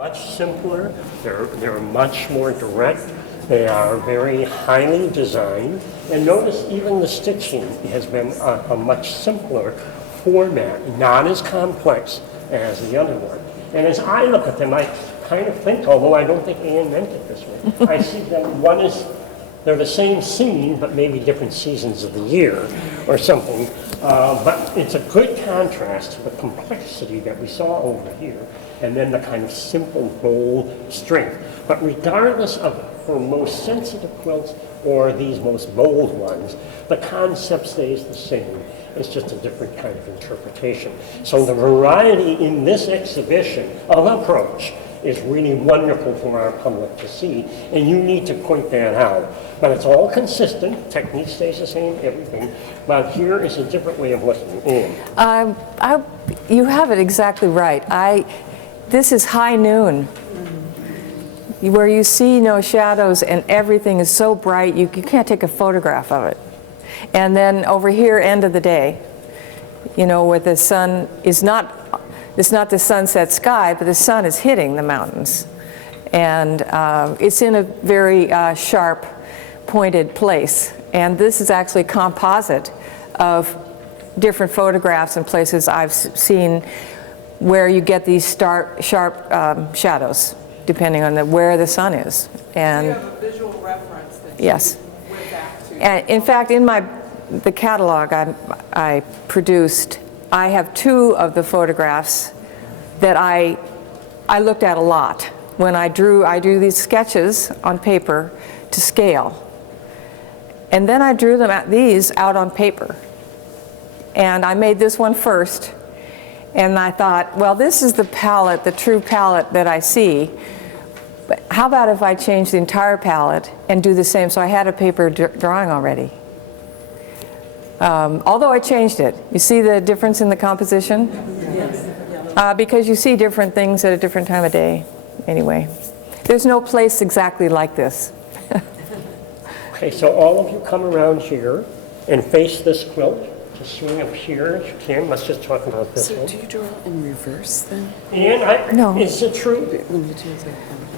Much simpler, they're much more direct, they are very highly designed, and notice even the stitching has been a much simpler format, not as complex as the other one. And as I look at them, I kind of think, although I don't think Anne meant it this way, I see them, they're the same scene, but maybe different seasons of the year or something. But it's a good contrast to the complexity that we saw over here, and then the kind of simple, bold strength. But regardless of for most sensitive quilts or these most bold ones, the concept stays the same. It's just a different kind of interpretation. So the variety in this exhibition of approach is really wonderful for our public to see, and you need to point that out. But it's all consistent, technique stays the same, everything, but here is a different way of looking in. You have it exactly right. This is high noon, where you see no shadows and everything is so bright you can't take a photograph of it. And then over here, end of the day, you know, where the sun is not, it's not the sunset sky, but the sun is hitting the mountains. And it's in a very sharp, pointed place. And this is actually a composite of different photographs and places I've seen where you get these sharp shadows, depending on where the sun is. And you have a visual reference that yes. you went back to. And in fact, in the catalog I produced, I have two of the photographs that I looked at a lot. When I drew these sketches on paper to scale. And then I drew these out on paper. And I made this one first. And I thought, well, this is the palette, the true palette that I see. But how about if I change the entire palette and do the same? So I had a paper drawing already. Although I changed it. You see the difference in the composition? Yes. Because you see different things at a different time of day. Anyway, there's no place exactly like this. Okay, so all of you come around here and face this quilt. Just swing up here if you can. Let's just talk about this one. So do you draw in reverse then? Anne, No. Is it true?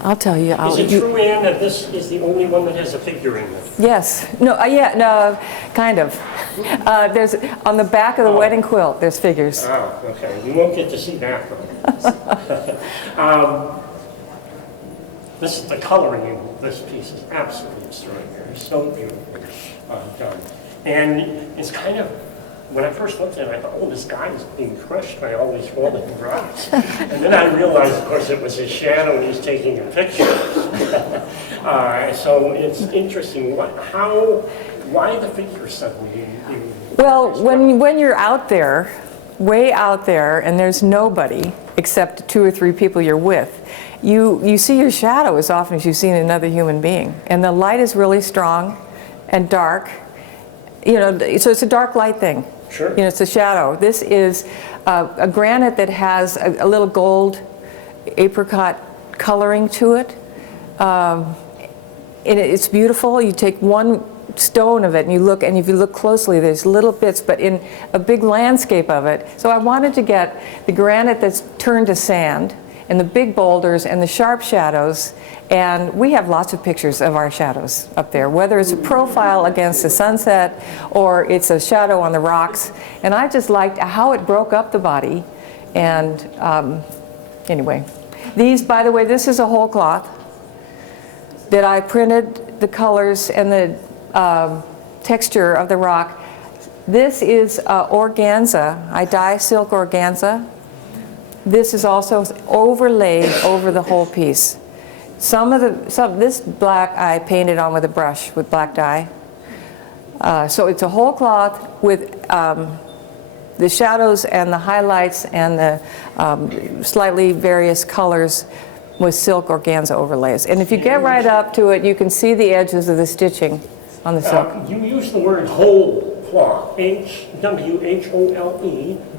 I'll tell you. Is it true, Anne, that this is the only one that has a figure in it? Yes. No. Yeah. No. Kind of. There's on the back of the wedding quilt. There's figures. Oh, okay. You won't get to see that though. The coloring in this piece is absolutely extraordinary. So beautifully done. And it's kind of, when I first looked at it, I thought, oh, this guy is being crushed by all these falling drops. And then I realized, of course, it was his shadow and he's taking a picture. So it's interesting. Why the figure suddenly? Well, when you're out there, way out there, and there's nobody except 2 or 3 people you're with, you see your shadow as often as you see another human being. And the light is really strong and dark. You know, so it's a dark light thing. Sure. You know, it's a shadow. This is a granite that has a little gold apricot coloring to it. And it's beautiful. You take one stone of it and you look, and if you look closely, there's little bits, but in a big landscape of it. So I wanted to get the granite that's turned to sand, and the big boulders and the sharp shadows, and we have lots of pictures of our shadows up there, whether it's a profile against the sunset or it's a shadow on the rocks. And I just liked how it broke up the body. And anyway, these, by the way, this is a whole cloth that I printed the colors and the texture of the rock. This is organza. I dye silk organza. This is also overlaid over the whole piece. This black I painted on with a brush with black dye. So it's a whole cloth with the shadows and the highlights and the slightly various colors with silk organza overlays. And if you get right up to it, you can see the edges of the stitching on the silk. You use the word whole cloth, H-W-H-O-L-E.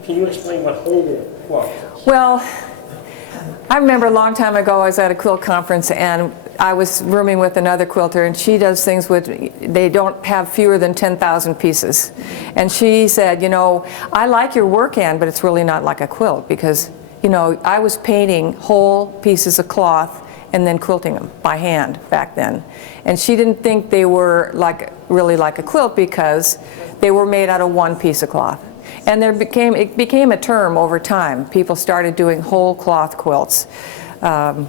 Can you explain what whole cloth is? Well, I remember a long time ago I was at a quilt conference and I was rooming with another quilter, and she does things with, they don't have fewer than 10,000 pieces. And she said, you know, I like your work, Anne, but it's really not like a quilt because you know, I was painting whole pieces of cloth and then quilting them by hand back then. And she didn't think they were really like a quilt because they were made out of one piece of cloth. And it became a term over time. People started doing whole cloth quilts. And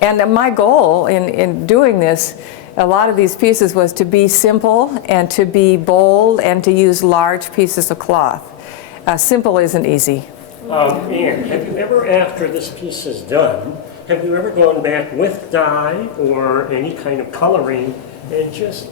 my goal in doing this, a lot of these pieces, was to be simple and to be bold and to use large pieces of cloth. Simple isn't easy. Anne, have you ever, after this piece is done, have you ever gone back with dye or any kind of coloring and just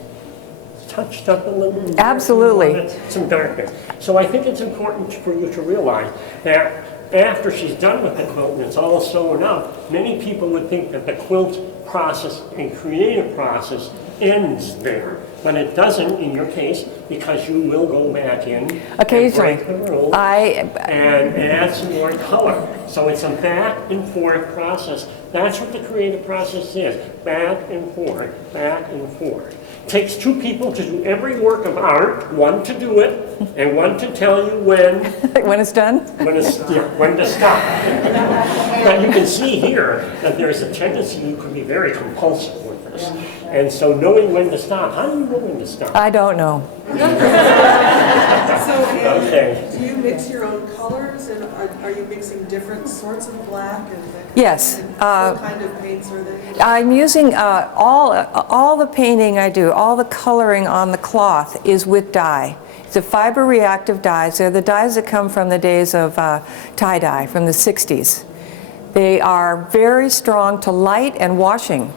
touched up a little? Absolutely. Some darkness. So I think it's important for you to realize that after she's done with the quilt and it's all sewn up, many people would think that the quilt process and creative process ends there. But it doesn't in your case, because you will go back in Occasionally. and break the rules and add some more color. So it's a back and forth process. That's what the creative process is. Back and forth, back and forth. It takes two people to do every work of art, one to do it and one to tell you when. When it's done? When to stop. But you can see here that there's a tendency you can be very compulsive with this. And so knowing when to stop, how do you know when to stop? I don't know. So, Anne, Okay. do you mix your own colors, and are you mixing different sorts of black? And Yes. and what kind of paints are they? I'm using all the painting I do, all the coloring on the cloth is with dye. It's a fiber reactive dyes. They're the dyes that come from the days of tie-dye from the 60s. They are very strong to light and washing,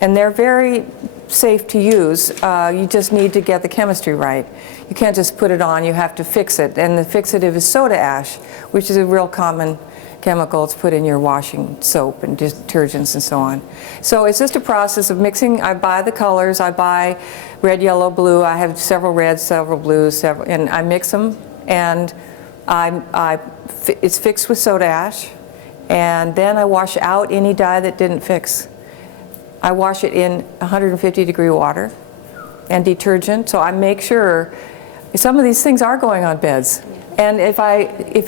and they're very safe to use. You just need to get the chemistry right. You can't just put it on, you have to fix it. And the fixative is soda ash, which is a real common chemical to put in your washing soap and detergents and so on. So it's just a process of mixing. I buy the colors. I buy red, yellow, blue. I have several reds, several blues, and I mix them. And it's fixed with soda ash. And then I wash out any dye that didn't fix. I wash it in 150-degree water and detergent. So I make sure some of these things are going on beds. And if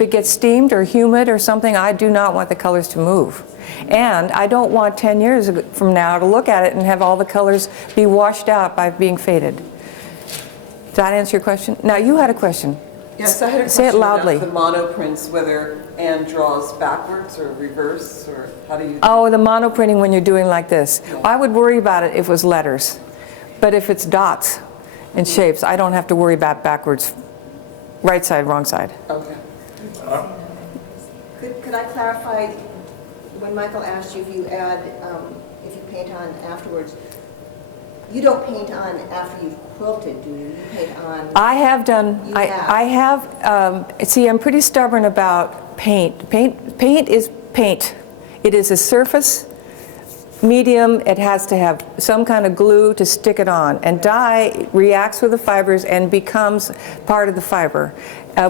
it gets steamed or humid or something, I do not want the colors to move. And I don't want 10 years from now to look at it and have all the colors be washed out by being faded. Does that answer your question? Now, you had a question. Yes, I had a question Say it loudly. about the monoprints, whether Anne draws backwards or reverse, or how do you... Oh, the monoprinting when you're doing like this. I would worry about it if it was letters. But if it's dots and shapes, I don't have to worry about backwards. Right side, wrong side. Okay. Could I clarify, when Michael asked you if you if you paint on afterwards, you don't paint on after you've quilted, do you? You paint on... I have done, You I have, see, I'm pretty stubborn about paint. Paint is paint. It is a surface medium. It has to have some kind of glue to stick it on. And dye reacts with the fibers and becomes part of the fiber,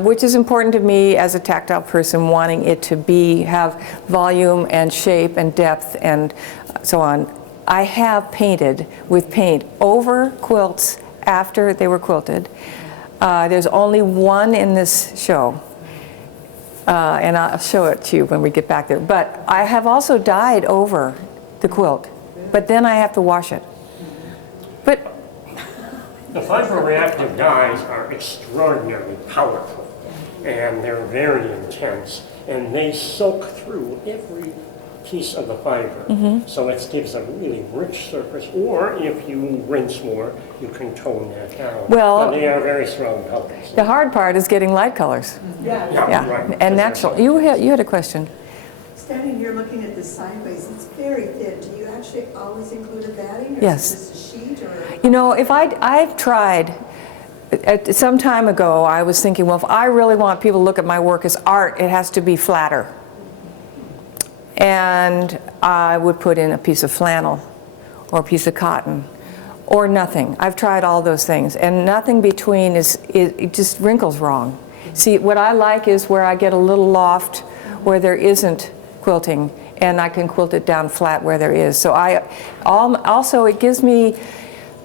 which is important to me as a tactile person, wanting it to have volume and shape and depth and so on. I have painted with paint over quilts after they were quilted. There's only one in this show. And I'll show it to you when we get back there. But I have also dyed over the quilt, but then I have to wash it. But The fiber-reactive dyes are extraordinarily powerful, and they're very intense, and they soak through every piece of the fiber. So it gives a really rich surface, or if you rinse more, you can tone that down. Well, but they are very strong colors. the hard part is getting light colors. Yeah, Yeah, right. and natural. You had a question. Standing here looking at this sideways, it's very thin. Do you actually always include a batting? Or Yes. is this a sheet? Or? You know, I've tried, some time ago, I was thinking, well, if I really want people to look at my work as art, it has to be flatter. And I would put in a piece of flannel or a piece of cotton or nothing. I've tried all those things, and nothing between it just wrinkles wrong. See, what I like is where I get a little loft where there isn't quilting, and I can quilt it down flat where there is. So also it gives me,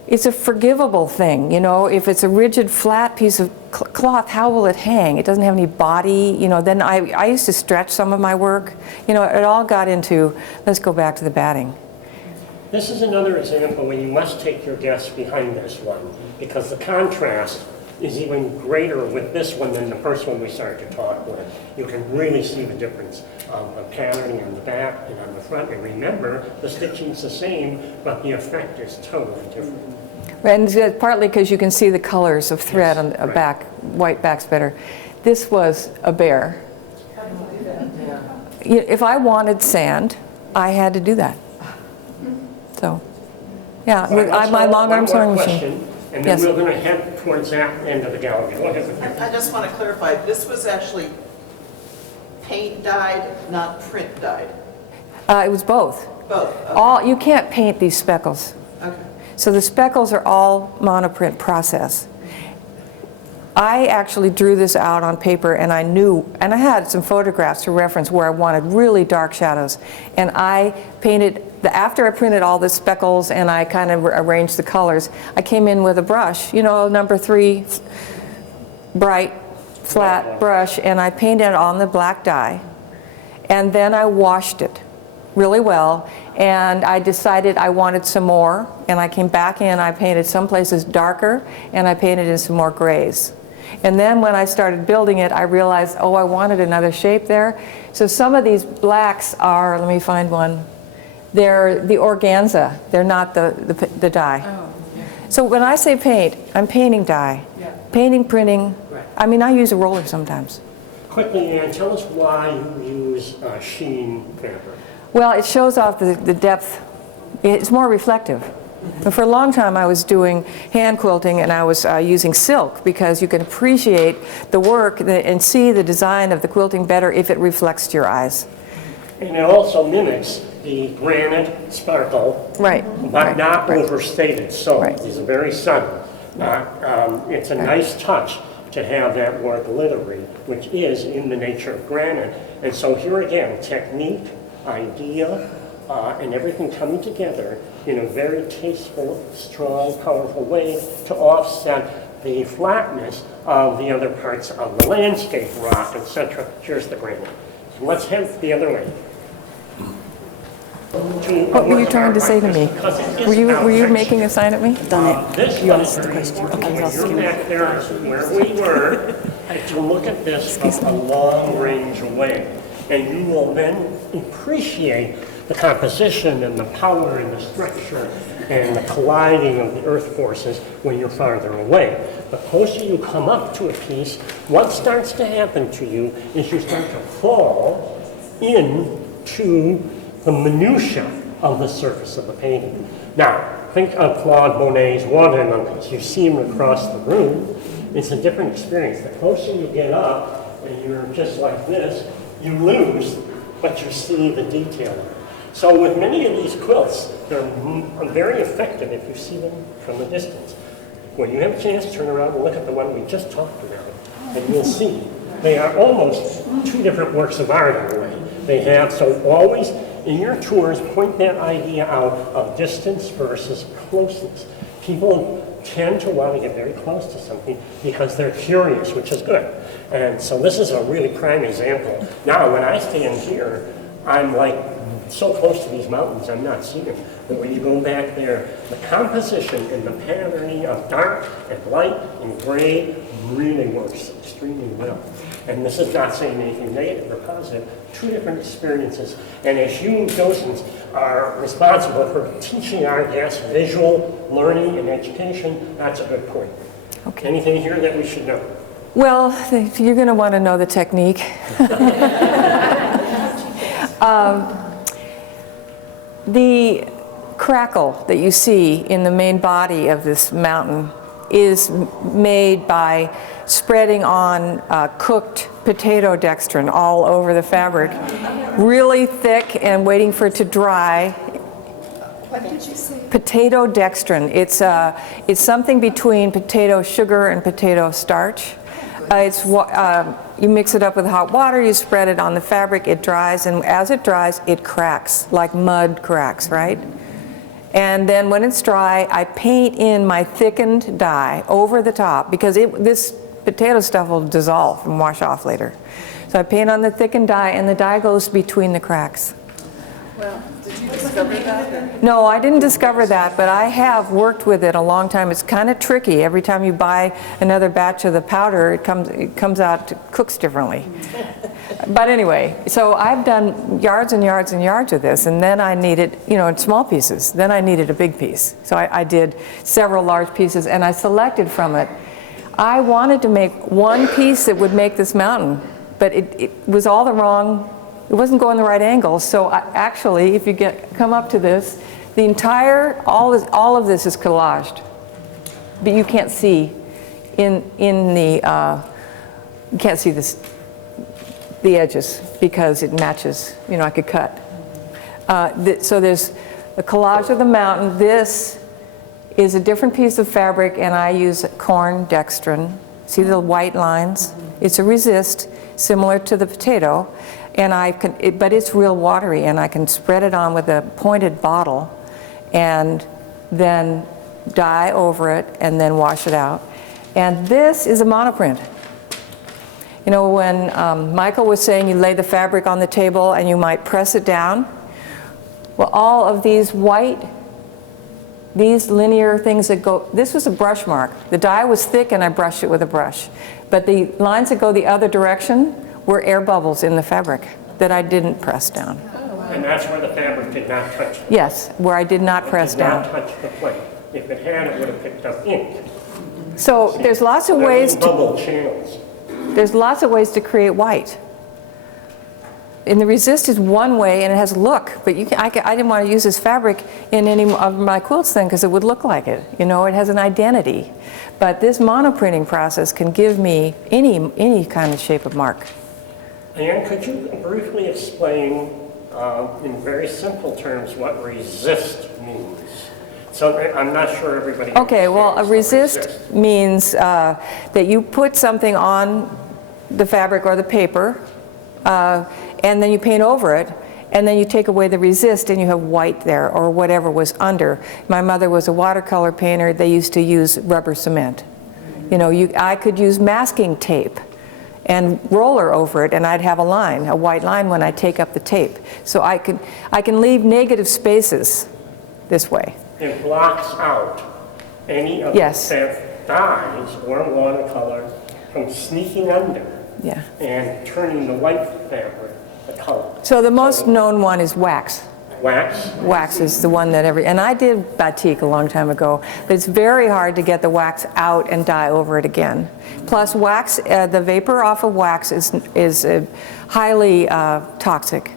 it's a forgivable thing, you know. If it's a rigid, flat piece of cloth, how will it hang? It doesn't have any body, you know. Then I used to stretch some of my work. You know, it all got into, let's go back to the batting. This is another example where you must take your guess behind this one, because the contrast is even greater with this one than the first one we started to talk with. You can really see the difference of the patterning on the back and on the front. And remember, the stitching's the same, but the effect is totally different. And it's partly because you can see the colors of thread on the right. back. White back's better. This was a bear. If I wanted sand, I had to do that. So, yeah, with my long arm sewing machine. And then Yes. we're going to head towards that end of the gallery. Go ahead. I just want to clarify, this was actually paint dyed, not print dyed? It was both. Both? Okay. You can't paint these speckles. Okay. So the speckles are all monoprint process. I actually drew this out on paper, and I knew, and I had some photographs to reference where I wanted really dark shadows. And I painted, after I printed all the speckles and I kind of arranged the colors, I came in with a brush, you know, number 3, bright, flat brush, and I painted it on the black dye. And then I washed it really well, and I decided I wanted some more, and I came back in, I painted some places darker, and I painted in some more grays. And then when I started building it, I realized, oh, I wanted another shape there. So some of these blacks are, let me find one, they're the organza, they're not the dye. Oh, yeah. So when I say paint, I'm painting dye, Yeah. painting, printing. Right. I mean, I use a roller sometimes. Quickly, Ann, tell us why you use sheen fabric. Well, it shows off the depth. It's more reflective. But for a long time, I was doing hand quilting, and I was using silk, because you can appreciate the work and see the design of the quilting better if it reflects to your eyes. And it also mimics the granite sparkle, Right. but not right. overstated. So Right. it's very subtle. It's a nice touch to have that more glittery, which is in the nature of granite. And so here again, technique, idea, and everything coming together in a very tasteful, strong, powerful way to offset the flatness of the other parts of the landscape, rock, etc. Here's the granite. So let's head the other way. What were you trying to say to me? Were you making a sign at me? This you asked the question. Okay, you're back there where we were, to look at this from a long range away. And you will then appreciate the composition and the power and the structure and the colliding of the earth forces when you're farther away. The closer you come up to a piece, what starts to happen to you is you start to fall into the minutiae of the surface of the painting. Now, think of Claude Monet's water lilies. You see them across the room. It's a different experience. The closer you get up and you're just like this, you lose, but you see the detail. So with many of these quilts, they're very effective if you see them from a distance. When you have a chance, turn around and look at the one we just talked about, and you'll see they are almost 2 different works of art in a way. They have, so always in your tours, point that idea out of distance versus closeness. People tend to want to get very close to something because they're curious, which is good. And so this is a really prime example. Now, when I stand here, I'm like so close to these mountains, I'm not seeing them. But when you go back there, the composition and the patterning of dark and light and gray really works extremely well. And this is not saying anything negative or positive, 2 different experiences. And as you docents are responsible for teaching our guests visual learning and education, that's a good point. Okay. Anything here that we should know? Well, you're going to want to know the technique. The crackle that you see in the main body of this mountain is made by spreading on cooked potato dextrin all over the fabric, really thick, and waiting for it to dry. What did you say? Potato dextrin. It's something between potato sugar and potato starch. You mix it up with hot water, you spread it on the fabric, it dries, and as it dries, it cracks, like mud cracks, right? And then when it's dry, I paint in my thickened dye over the top, because this potato stuff will dissolve and wash off later. So I paint on the thickened dye, and the dye goes between the cracks. Well, did you discover that? No, I didn't discover that, but I have worked with it a long time. It's kind of tricky. Every time you buy another batch of the powder, it comes out, cooks differently. But anyway, so I've done yards and yards and yards of this, and then I needed, in small pieces. Then I needed a big piece. So I did several large pieces, and I selected from it. I wanted to make one piece that would make this mountain, but it was all the wrong. It wasn't going the right angle, so actually, if you come up to this, the entire, all of this is collaged, but you can't see you can't see the edges because it matches. I could cut. So there's a collage of the mountain. This is a different piece of fabric, and I use corn dextrin. See the white lines? It's a resist, similar to the potato. And but it's real watery, and I can spread it on with a pointed bottle and then dye over it and then wash it out. And this is a monoprint. When Michael was saying you lay the fabric on the table and you might press it down, well, all of these these linear things that go, this was a brush mark. The dye was thick and I brushed it with a brush. But the lines that go the other direction were air bubbles in the fabric that I didn't press down. And that's where the fabric did not touch it. Yes, where I did not press down. Did not touch the plate. If it had, it would have picked up ink. So there's lots of ways bubble channels. There's lots of ways to create white. And the resist is one way, and it has look, but I didn't want to use this fabric in any of my quilts then because it would look like it. It has an identity. But this monoprinting process can give me any kind of shape of mark. Anne, could you briefly explain in very simple terms what resist means? So I'm not sure everybody Okay, well, a understands resist means that you put something on the fabric or the paper, and then you paint over it, and then you take away the resist and you have white there or whatever was under. My mother was a watercolor painter. They used to use rubber cement. I could use masking tape and roller over it, and I'd have a white line when I take up the tape. So I can leave negative spaces this way. It blocks out any of the dyes or watercolor from sneaking under and turning the white fabric the color. So the most known one is wax. Wax? Wax is the one that and I did batik a long time ago, but it's very hard to get the wax out and dye over it again. Plus wax, the vapor off of wax is highly toxic.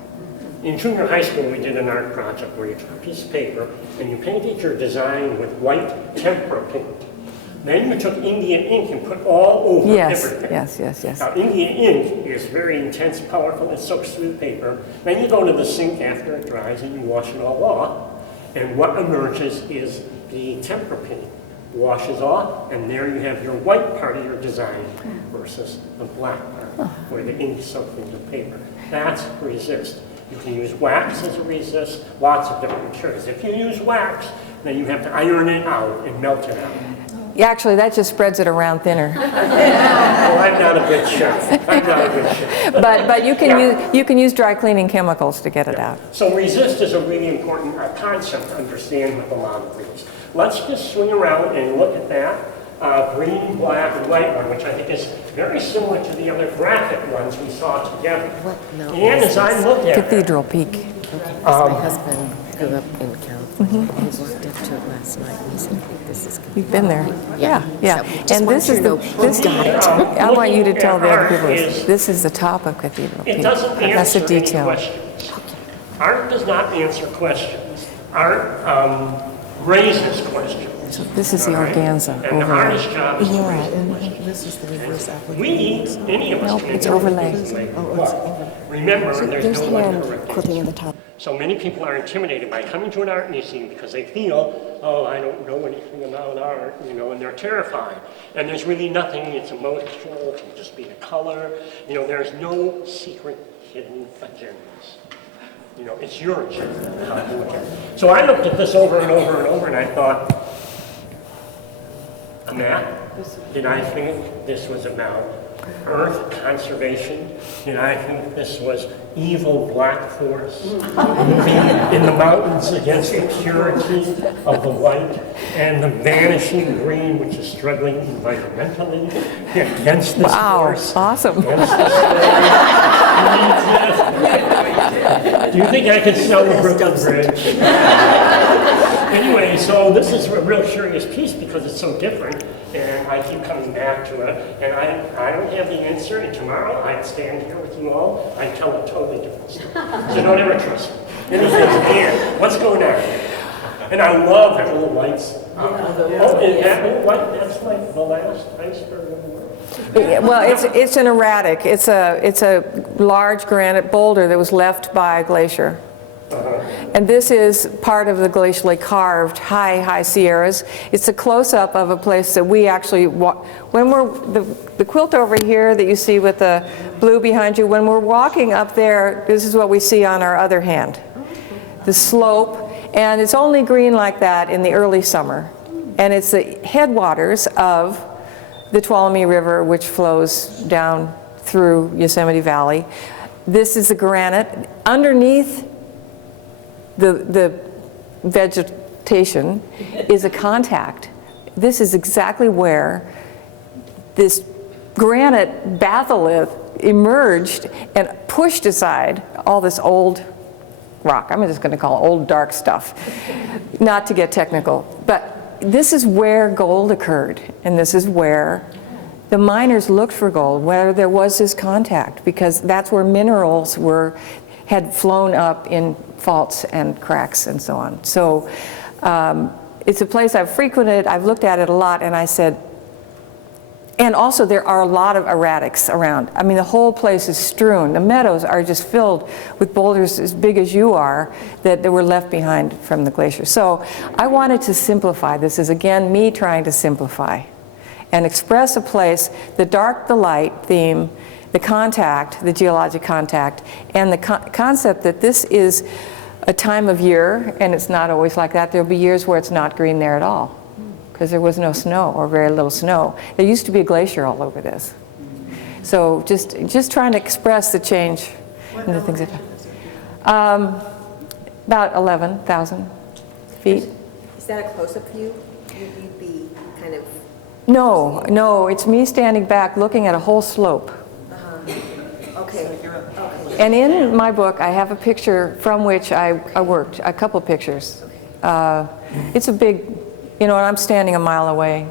In junior high school, we did an art project where you took a piece of paper and you painted your design with white tempera paint. Then you took Indian ink and put all over everything. Yes. Now, Indian ink is very intense, powerful, it soaks through the paper. Then you go to the sink after it dries and you wash it all off. And what emerges is the tempera paint. Washes off, and there you have your white part of your design versus the black part, where the ink soaked into the paper. That's resist. You can use wax as a resist, lots of different materials. If you use wax, then you have to iron it out and melt it out. Yeah, actually, that just spreads it around thinner. Well, I'm not a good chef. But you can use dry cleaning chemicals to get it out. So resist is a really important concept to understand with a lot of things. Let's just swing around and look at that green, black, and white one, which I think is very similar to the other graphic ones we saw together. And as I look at Cathedral Peak. Okay, my husband grew up in California. He walked up to it last night and he said, I think this is You've been there. Yeah. So just And want this you is to know this he's got it. I want you to tell the other people is- this is the top of Cathedral Peak. It doesn't That's the answer any detail. questions. Art does not answer questions. Art raises questions. So this is the All right? organza And the overlay. artist's job is to Yeah, raise the and questions. this is the reverse application. We, any of us, Nope, can it's do it overlay. easily, but remember, there's There's no one hand correct quilting answer. in the top. So many people are intimidated by coming to an art museum because they feel, oh, I don't know anything about art, and they're terrified. And there's really nothing, it's emotional, it can just be a color. There's no secret hidden agendas. You know, it's your judgment how to look at it. So I looked at this over and over and over, and I thought, a map? Did I think this was about earth conservation? Did I think this was evil black force moving in the mountains against the purity of the white and the vanishing green, which is struggling environmentally against this force? Awesome. Against this force? Do you think I could sell the Brooklyn Bridge? Anyway, so this is a real curious piece because it's so different, and I keep coming back to it, and I don't have the answer, and tomorrow I'd stand here with you all, I'd tell a totally different story. So don't ever trust me. Then he says, Dan, what's going on here? And I love that little lights. Oh, and that little light, that's like the last iceberg in the world. Well, it's an erratic. It's a large granite boulder that was left by a glacier. And this is part of the glacially carved high Sierras. It's a close-up of a place that we actually, when we're, the quilt over here that you see with the blue behind you, when we're walking up there, this is what we see on our other hand. The slope, and it's only green like that in the early summer. And it's the headwaters of the Tuolumne River, which flows down through Yosemite Valley. This is the granite. Underneath the vegetation is a contact. This is exactly where this granite batholith emerged and pushed aside all this old rock. I'm just going to call it old dark stuff, not to get technical. But this is where gold occurred, and this is where the miners looked for gold, where there was this contact, because that's where minerals had flown up in faults and cracks and so on. So it's a place I've frequented, I've looked at it a lot, and I said, and also there are a lot of erratics around. I mean, the whole place is strewn. The meadows are just filled with boulders as big as you are that were left behind from the glacier. So I wanted to simplify. This is, again, me trying to simplify and express a place, the dark, the light theme, the contact, the geologic contact, and the concept that this is a time of year, and it's not always like that. There'll be years where it's not green there at all, because there was no snow, or very little snow. There used to be a glacier all over this. So just trying to express the change in the things that about 11,000 feet. Is that a close-up view? You'd be kind of... No, it's me standing back looking at a whole slope. Okay. And in my book, I have a picture from which I worked, a couple pictures. It's a big, you know, and I'm standing a mile away.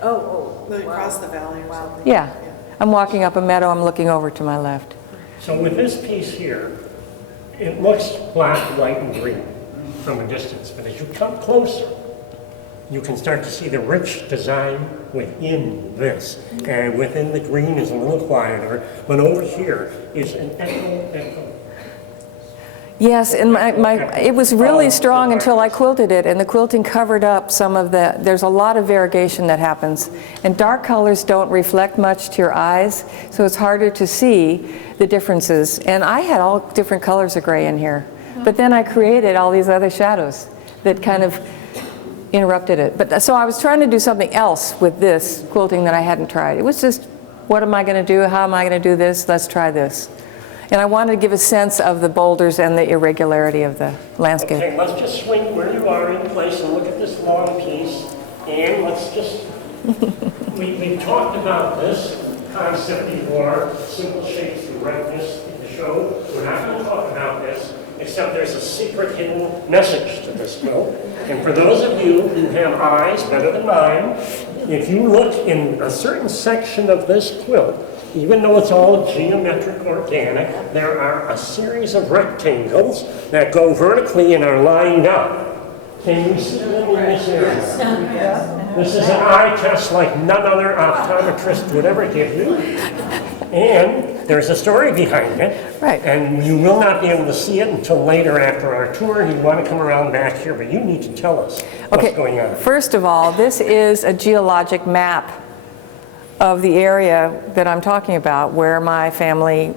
Like across the valley or something. Yeah, I'm walking up a meadow, I'm looking over to my left. So with this piece here, it looks black, white, and green from a distance, but as you come closer, you can start to see the rich design within this. And within the green is a little quieter, but over here is an echo. Yes, and it was really strong until I quilted it, and the quilting covered up some of the, there's a lot of variegation that happens. And dark colors don't reflect much to your eyes, so it's harder to see the differences. And I had all different colors of gray in here, but then I created all these other shadows that kind of interrupted it. But so I was trying to do something else with this quilting that I hadn't tried. It was just, what am I going to do? How am I going to do this? Let's try this. And I wanted to give a sense of the boulders and the irregularity of the landscape. Okay, let's just swing where you are in place and look at this long piece. And let's just, we've talked about this concept before, simple shapes and redness in the show. We're not going to talk about this, except there's a secret hidden message to this quilt. And for those of you who have eyes better than mine, if you look in a certain section of this quilt, even though it's all geometric organic, there are a series of rectangles that go vertically and are lined up. Can you see them in this area? Yes. This is an eye test like none other optometrist would ever give you. And there's a story behind it. Right. And you will not be able to see it until later after our tour. You want to come around back here, but you need to tell us what's going on. First of all, this is a geologic map of the area that I'm talking about, where my family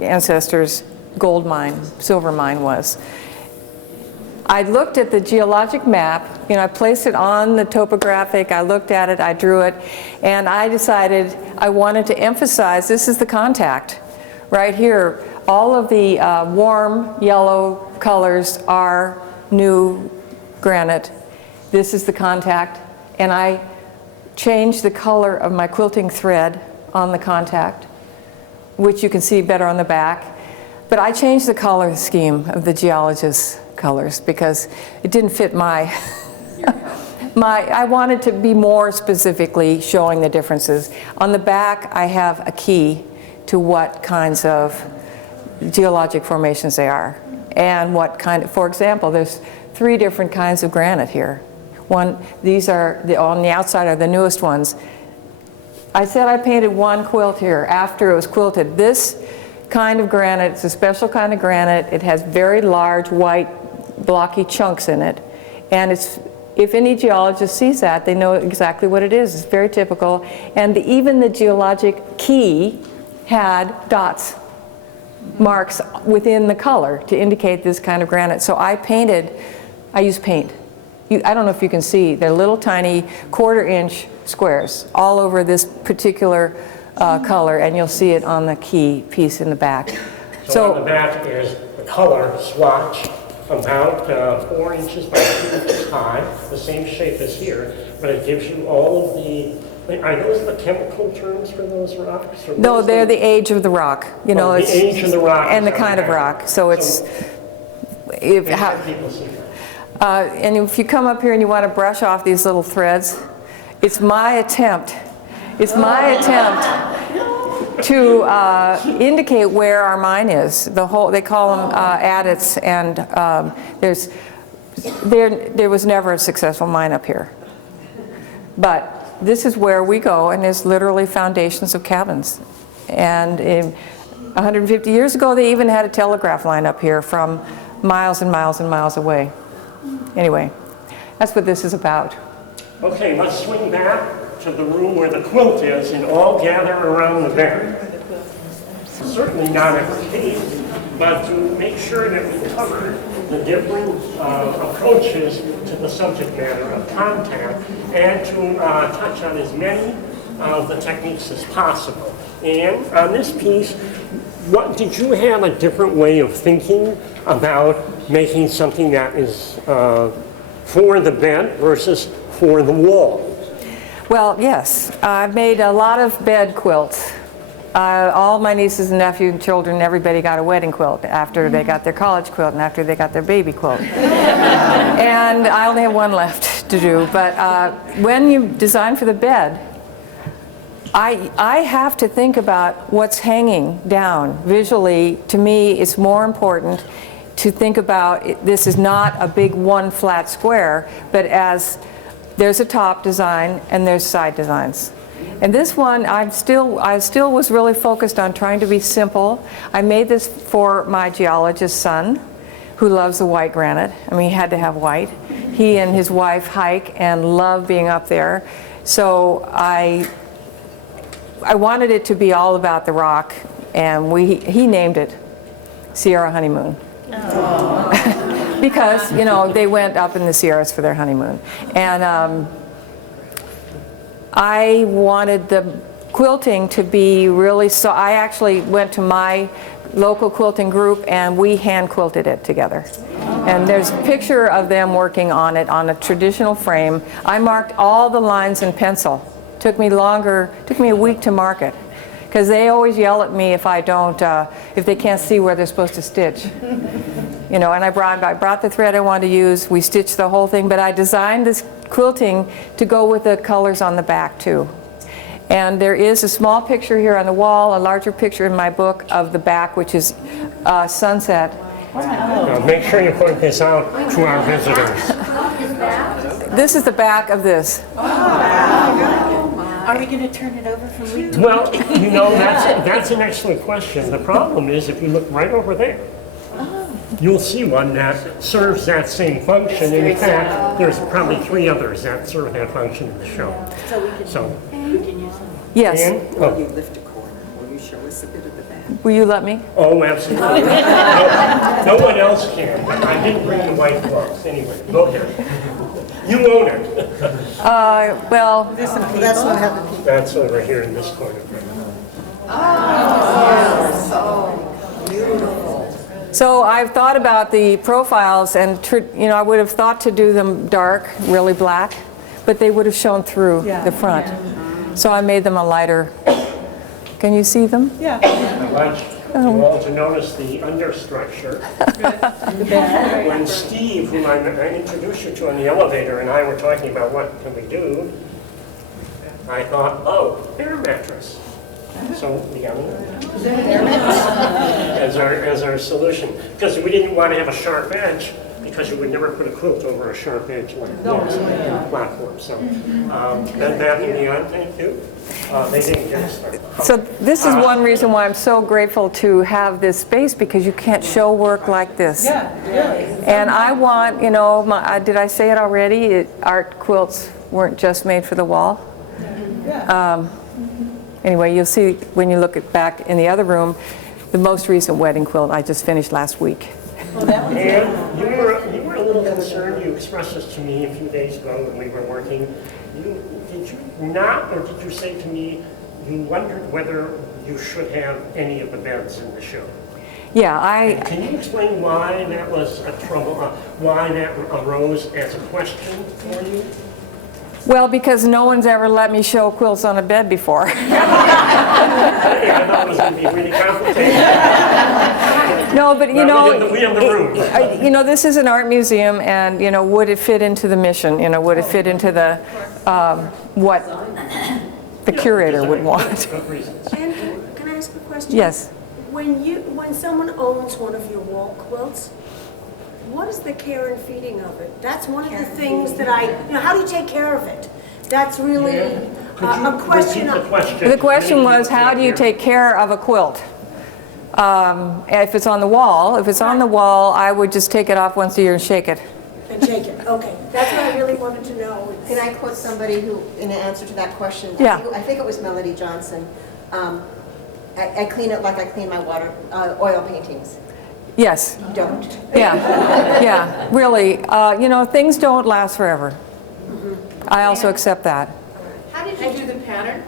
ancestors gold mine, silver mine was. I looked at the geologic map, you know, I placed it on the topographic, I looked at it, I drew it, and I decided I wanted to emphasize this is the contact. Right here, all of the warm yellow colors are new granite. This is the contact, and I changed the color of my quilting thread on the contact, which you can see better on the back. But I changed the color scheme of the geologist's colors because it didn't fit my, I wanted to be more specifically showing the differences. On the back, I have a key to what kinds of geologic formations they are. And what kind of, for example, there's 3 different kinds of granite here. One, these are, on the outside are the newest ones. I said I painted one quilt here after it was quilted. This kind of granite, it's a special kind of granite. It has very large white blocky chunks in it. And it's, if any geologist sees that, they know exactly what it is. It's very typical. And even the geologic key had dots, marks within the color to indicate this kind of granite. So I used paint. I don't know if you can see, they're little tiny 1/4-inch squares all over this particular color, and you'll see it on the key piece in the back. So on the back is the color swatch, about 4 inches by 2 inches high, the same shape as here, but it gives you all of the, are those the chemical terms for those rocks? Or No, they're the age of the rock. You know, the age of the rock. And the kind of rock. So it's, people see that. and if you come up here and you want to brush off these little threads, it's my attempt to indicate where our mine is. The whole, they call them adits, and there was never a successful mine up here. But this is where we go, and there's literally foundations of cabins. And 150 years ago, they even had a telegraph line up here from miles and miles and miles away. Anyway, that's what this is about. Okay, let's swing back to the room where the quilt is and all gather around the bed. Certainly not a case, but to make sure that we cover the different approaches to the subject matter of contact and to touch on as many of the techniques as possible. And on this piece, what did you have a different way of thinking about making something that is for the bed versus for the wall? Well, yes, I've made a lot of bed quilts. All my nieces and nephews and children, everybody got a wedding quilt after they got their college quilt and after they got their baby quilt. And I only have one left to do. But when you design for the bed, I have to think about what's hanging down. Visually, to me, it's more important to think about this is not a big one flat square, but as there's a top design and there's side designs. And this one, I still was really focused on trying to be simple. I made this for my geologist son, who loves the white granite. I mean, he had to have white. He and his wife hike and love being up there. So I wanted it to be all about the rock, and he named it Sierra Honeymoon. Because, you know, they went up in the Sierras for their honeymoon. And I wanted the quilting to be really, so I actually went to my local quilting group and we hand quilted it together. And there's a picture of them working on it on a traditional frame. I marked all the lines in pencil. Took me a week to mark it. Because they always yell at me if I don't, if they can't see where they're supposed to stitch. You know, and I brought the thread I wanted to use, we stitched the whole thing, but I designed this quilting to go with the colors on the back too. And there is a small picture here on the wall, a larger picture in my book of the back, which is sunset. Now make sure you point this out to our visitors. This is the back of this. Are we going to turn it over from week to Well, you know, that's an excellent question. The problem is if you look right over there, you'll see one that serves that same function. And in fact, there's probably 3 others that serve that function in the show. So we can use them? Yes. Dan? Will you lift a corner? Will you show us us a bit of the back. Will you let me? Oh, absolutely. No one else can. I didn't bring the white gloves. Anyway, go ahead. You own it. Well, That's what happened. That's over here in this corner. so I've thought about the profiles, and I would have thought to do them dark, really black, but they would have shown through the front. So I made them a lighter. Can you see them? Yeah. I want you all to notice the understructure. When Steve, whom I introduced you to on the elevator, and I were talking about what can we do, I thought, oh, air mattress. So we got as our solution, because we didn't want to have a sharp edge, because you would never put a quilt over a sharp edge like this in a platform. So Bed Bath & Beyond, thank you. They didn't get started. So this is one reason why I'm so grateful to have this space, because you can't show work like this. Yeah, really. And I want, did I say it already? Art quilts weren't just made for the wall. Yeah. Anyway, you'll see when you look back in the other room, the most recent wedding quilt I just finished last week. And you were a little concerned. You expressed this to me a few days ago when we were working. Did you not, or did you say to me, you wondered whether you should have any of the beds in the show? Yeah, Can you explain why that was a trouble, why that arose as a question for you? well, because no one's ever let me show quilts on a bed before. I thought it was going to be really complicated. No, but We in the room. this is an art museum, and would it fit into the mission? Would it fit into the what the curator would want? Good reasons. And can I ask a question? Yes. When someone owns one of your wall quilts, what is the care and feeding of it? That's one of the things that how do you take care of it? That's really a question. The The question was, how do you take care of a quilt? If it's on the wall, I would just take it off once a year and shake it. And shake it, okay. That's what I really wanted to know. Can I quote somebody who, in answer to that question? Yeah. I think it was Melody Johnston. I clean it like I clean my oil paintings. Yes. Don't. Yeah, really. Things don't last forever. I also accept that. How did you do the pattern?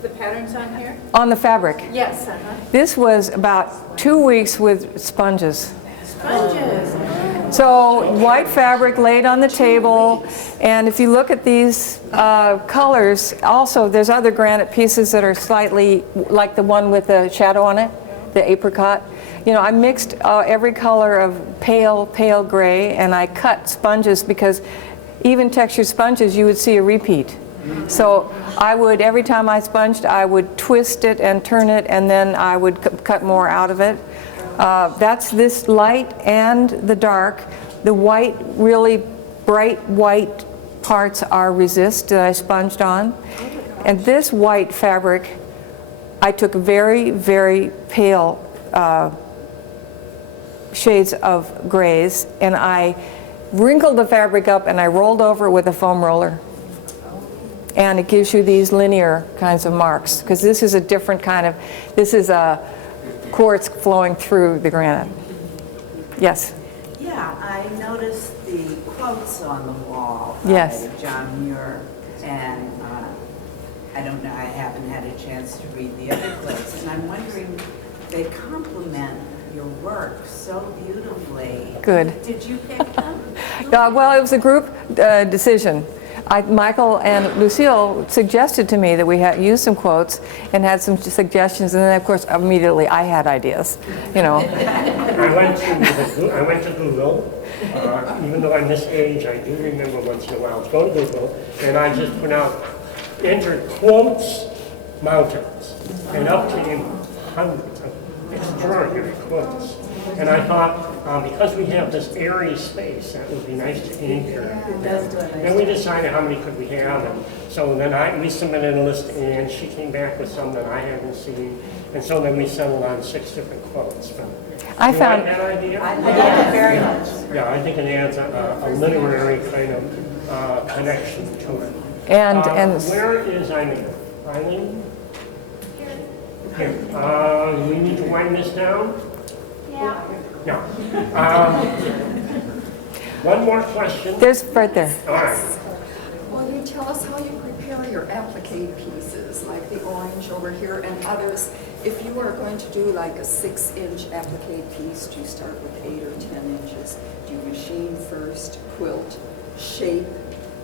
The patterns on here? On the fabric. Yes. This was about 2 weeks with sponges. Sponges. So white fabric laid on the table, and if you look at these colors, also there's other granite pieces that are slightly like the one with the shadow on it, the apricot. I mixed every color of pale gray, and I cut sponges, because even textured sponges you would see a repeat. So I would, every time I sponged, I would twist it and turn it, and then I would cut more out of it. That's this light and the dark. The white, really bright white parts are resist that I sponged on. And this white fabric, I took very, very pale shades of grays, and I wrinkled the fabric up and I rolled over it with a foam roller. And it gives you these linear kinds of marks, because this is a different kind of, this is a quartz flowing through the granite. Yes? Yeah, I noticed the quotes on the wall Yes. by John Muir, and I don't know, I haven't had a chance to read the other quotes, and I'm wondering, they complement your work so beautifully. Good. Did you pick them? Well, it was a group decision. Michael and Lucille suggested to me that we use some quotes and had some suggestions, and then of course immediately I had ideas. I went to Google. Even though I'm this age, I do remember once in a while to go to Google, and I just entered quotes mountains, and up came hundreds of extraordinary quotes. And I thought, because we have this airy space, that would be nice to anchor. And we decided how many could we have, and so then we submitted a list, and she came back with some that I hadn't seen, and so then we settled on 6 different quotes. I found that idea? I like it very much. Yeah, I think it adds a literary kind of connection to it. and Where is Eileen? Eileen? Here, we need to wind this down? Yeah. No. One more question. There's right there. All right. Will you tell us how you prepare your applique pieces, like the orange over here and others? If you are going to do like a 6-inch applique piece, do you start with 8 or 10 inches? Do you machine first, quilt, shape,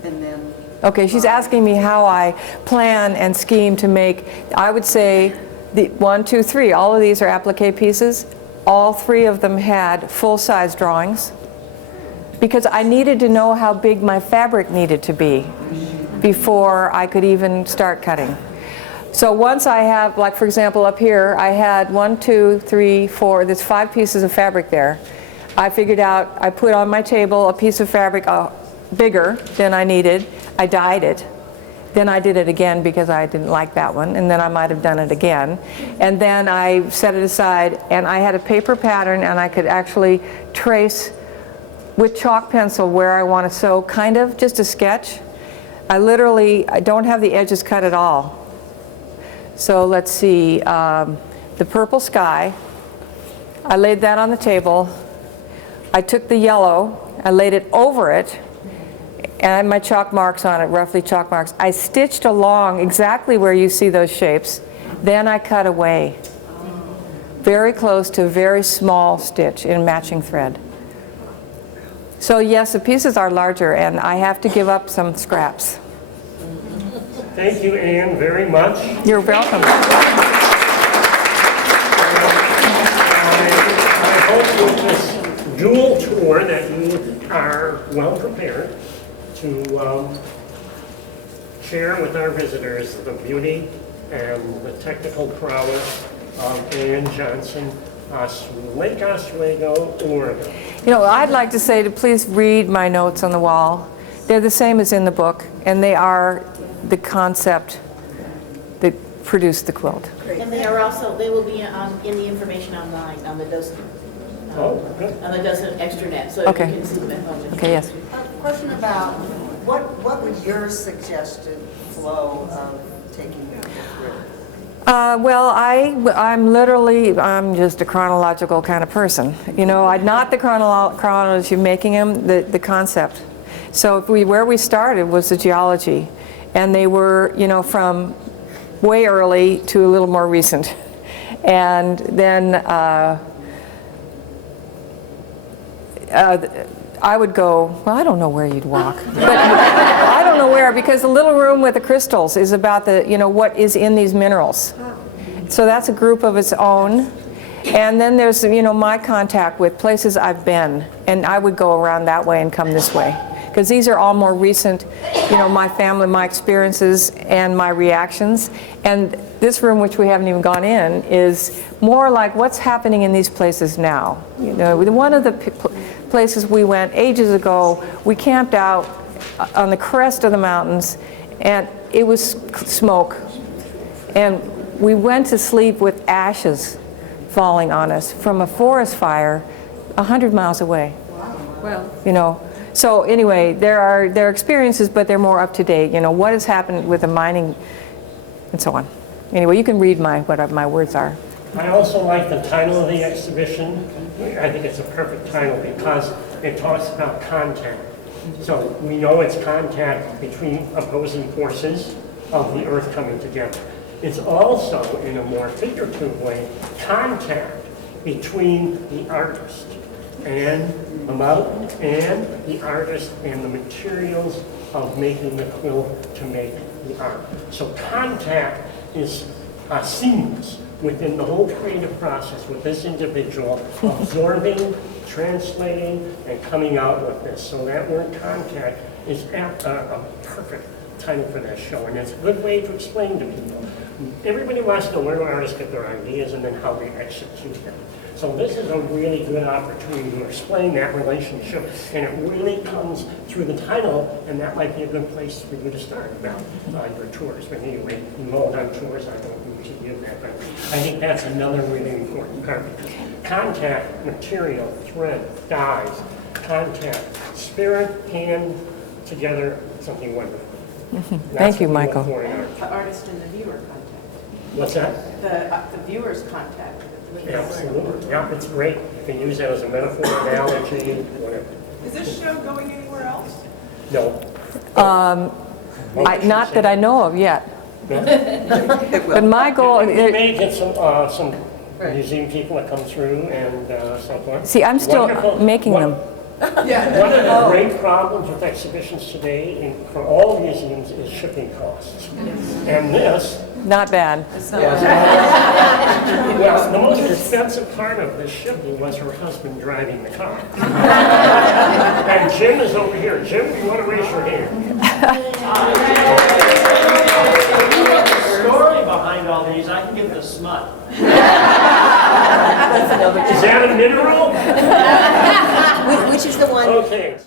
and then... Okay, she's asking me how I plan and scheme to make, I would say, the 1, 2, 3, all of these are applique pieces. All 3 of them had full-size drawings because I needed to know how big my fabric needed to be before I could even start cutting. So once I have, like for example up here, I had 1, 2, 3, 4, there's 5 pieces of fabric there. I figured out, I put on my table a piece of fabric bigger than I needed. I dyed it. Then I did it again because I didn't like that one, and then I might have done it again. And then I set it aside, and I had a paper pattern, and I could actually trace with chalk pencil where I want to sew, kind of, just a sketch. I don't have the edges cut at all. So let's see, the purple sky, I laid that on the table. I took the yellow, I laid it over it, and I had my chalk marks on it, roughly chalk marks. I stitched along exactly where you see those shapes. Then I cut away, very close to a very small stitch in matching thread. So yes, the pieces are larger, and I have to give up some scraps. Thank you, Anne, very much. You're welcome. I hope with this dual tour that you are well prepared to share with our visitors the beauty and the technical prowess of Anne Johnston, Lake Oswego, Oregon. You know, I'd like to say to please read my notes on the wall. They're the same as in the book, and they are the concept that produced the quilt. And they are also, they will be in the information online on the Docent. Oh, good. On the Docent extranet, so Okay. you can see them at home. Okay, yes. A question about what would your suggested flow of taking it through? Well, I'm just a chronological kind of person. You know, I'm not the chronology of making them, the concept. So where we started was the geology, and they were, you know, from way early to a little more recent. And then I would go, well, I don't know where you'd walk, but I don't know where, because the little room with the crystals is about the, you know, what is in these minerals. So that's a group of its own. And then there's, you know, my contact with places I've been, and I would go around that way and come this way. Because these are all more recent, you know, my family, my experiences, and my reactions. And this room, which we haven't even gone in, is more like what's happening in these places now. You know, one of the places we went ages ago, we camped out on the crest of the mountains, and it was smoke. And we went to sleep with ashes falling on us from a forest fire 100 miles away. Well, you know. So anyway, there are experiences, but they're more up to date. You know, what has happened with the mining and so on. Anyway, you can read what my words are. I also like the title of the exhibition. I think it's a perfect title because it talks about contact. So we know it's contact between opposing forces of the earth coming together. It's also, in a more figurative way, contact between the artist and the mountain and the artist and the materials of making the quilt to make the art. So contact is seamless within the whole creative process with this individual absorbing, translating, and coming out with this. So that word contact is a perfect title for that show, and it's a good way to explain to people. Everybody wants to know where artists get their ideas and then how they execute them. So this is a really good opportunity to explain that relationship, and it really comes through the title, and that might be a good place for you to start about your tours. But anyway, you've all done tours, I don't need to give that, but I think that's another really important part. Contact, material, thread, dyes, contact, spirit, hand, together, something wonderful. Thank you, Michael. The artist and the viewer contact. What's that? The viewer's contact. Absolutely. Yeah, it's great. You can use it as a metaphor, analogy, whatever. Is this show going anywhere else? No. Not that I know of yet. But my goal, We may get some museum people that come through and so forth. see, I'm still Wonderful. making them. One of the great problems with exhibitions today for all museums is shipping costs. And this, Not bad. well, the most expensive part of this shipping was her husband driving the car. And Jim is over here. Jim, do you want to raise your hand? The story behind all these, I can give the smut. Is that a mineral? Which is the one? Okay.